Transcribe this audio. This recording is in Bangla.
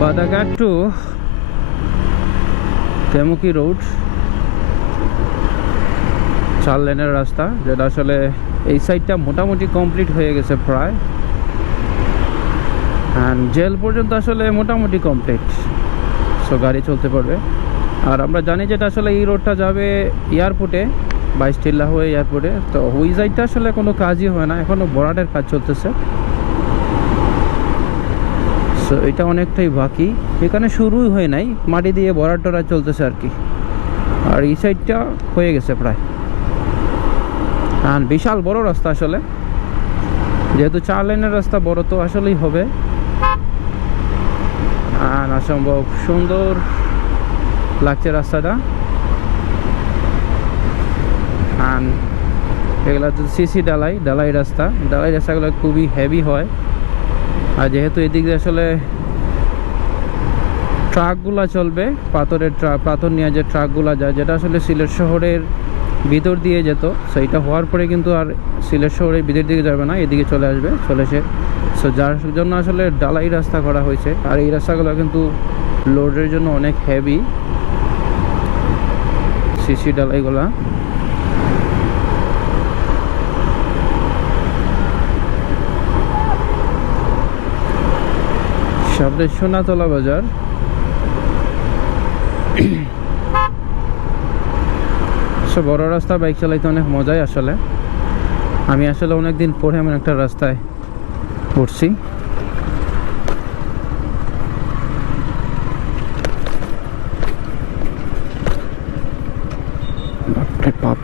Badaghat two তেমুকি road. চার লেনের রাস্তা, যেটা আসলে এই সাইডটা মোটামুটি কমপ্লিট হয়ে গেছে প্রায়। অ্যান্ড জেল পর্যন্ত আসলে মোটামুটি কমপ্লিট সো গাড়ি চলতে পারবে। আর আমরা জানি যেটা আসলে এই রোডটা যাবে এয়ারপোর্টে বাইশটিল্লা হয়ে এয়ারপোর্টে তো ওই সাইডটা আসলে কোনো কাজই হয় না। এখনও বরাটের কাজ চলতেছে। সো এটা অনেকটাই বাকি। এখানে শুরুই হয় নাই, মাটি দিয়ে বরাট টরা চলতেছে আর কি। আর এই সাইডটা হয়ে গেছে প্রায়। আর বিশাল বড় রাস্তা আসলে। যেহেতু চার লাইনের রাস্তা, বড় তো আসলেই হবে। আর অসম্ভব সুন্দর লাগছে রাস্তাটা। আর এগুলো সিসি ডালাই ডালাই রাস্তা ডালাই রাস্তাগুলো খুবই হেভি হয়। আর যেহেতু এদিক দিয়ে আসলে ট্রাকগুলো চলবে, পাথরের ট্রাক পাথর নিয়ে যে ট্রাকগুলো যায়, যেটা আসলে সিলেট শহরের ভিতর দিয়ে যেত সেইটা হওয়ার পরে কিন্তু আর সিলেট শহরের ভিতর দিকে যাবে না, এদিকে চলে আসবে, চলে এসে সো যার জন্য আসলে ডালাই রাস্তা করা হয়েছে, আর এই রাস্তাগুলো কিন্তু লোডের জন্য অনেক হেভি সিসি ডালাইগুলা সামনে সোনাতলা বাজার। বড় রাস্তা, বাইক চালাইতে অনেক মজাই আসলে। আমি আসলে অনেক দিন পরে এমন একটা রাস্তায় পড়ছি বাপরে বাপ।